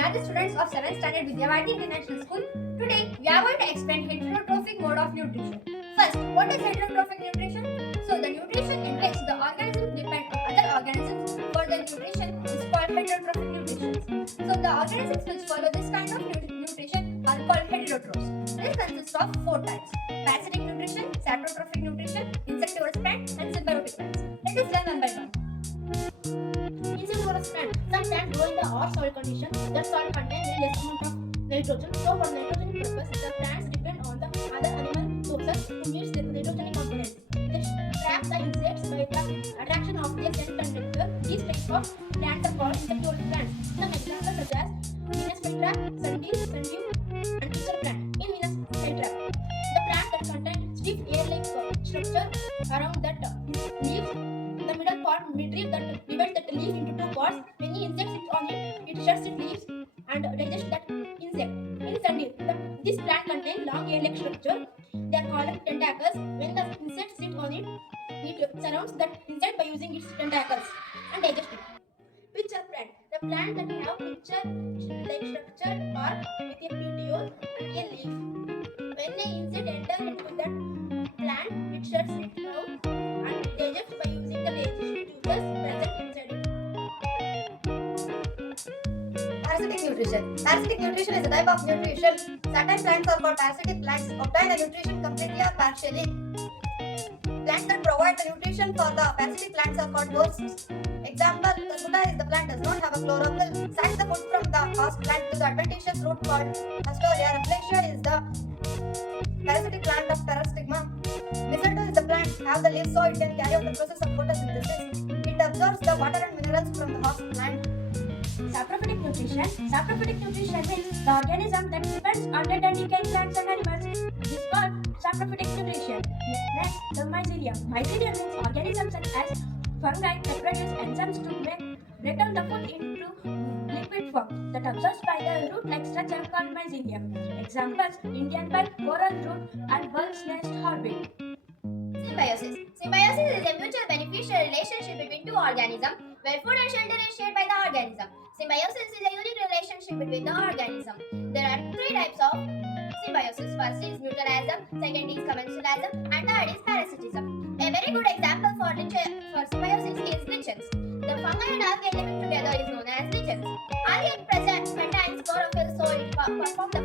are the students of 7th Standard Vidyavati International School. Today, we are going to explain heterotrophic mode of nutrition. First, what is heterotrophic nutrition? So, the nutrition in which the organisms depend on other organisms for their nutrition is called heterotrophic nutrition. So, the organisms which follow this kind of nutrition are called heterotrophs. This consists of 4 types: parasitic nutrition, saprotrophic nutrition, insectivorous plant, and symbiotic plants. Let us learn one by one. Insectivorous plant. Some plants grow in the hot soil condition. That soil contains very less amount of nitrogen. So for nitrogen purpose, the plants depend on the other animal sources to meet the nitrogen components. They trap the insects by the attraction of their scent conductor. These types of plants are called insectivorous plants. Some examples such as Venus flytrap, sundew, and pitcher plant. In Venus flytrap, the plant that contains stiff air-like structure around that leaf. The middle part midrib that divides that leaf into 2 parts. When the insect sits on it, it shuts its leaves and digests that insect. In sundew, this plant contains long hair-like structure. They are called tentacles. When the insect sits on it, it surrounds that insect by using its tentacles and digests it. Pitcher plant. The plant that have pitcher-like structure bark with a petiole and a leaf. When the insect enters into that plant, it shuts it out and digests by using the digestive juices present inside it. Parasitic nutrition. Parasitic nutrition is a type of nutrition. Certain plants are called parasitic plants. Obtain the nutrition completely or partially. Plants that provide the nutrition for the parasitic plants are called hosts. Example, the Buddha is the plant does not have a chlorophyll. Sacks the food from the host plant to the adventitious root called Astoria. Rafflesia is the parasitic plant of Parastigma. Mistletoe is the plant have the leaves so it can carry out the process of photosynthesis. It absorbs the water and minerals from the host plant. Saprophytic nutrition. Saprophytic nutrition means the organism that depends on the decaying plants and animals. This is called saprophytic nutrition. Next, the mycelium. Mycelium means organisms such as fungi that produce enzymes to break down the food into liquid form that absorbs by the root-like structure called mycelium. Examples: Indian bile, coral root, and bird's nest hornbeam. Symbiosis. Symbiosis is a mutual beneficial relationship between two organisms where food and shelter is shared by the organism. Symbiosis is a unique relationship between the organism. There are 3 types of symbiosis. First is mutualism, second is commensalism, and third is parasitism. A very good example for symbiosis is lichens. The fungi and algae living together is known as lichens. Algae contains chlorophyll, so it performs the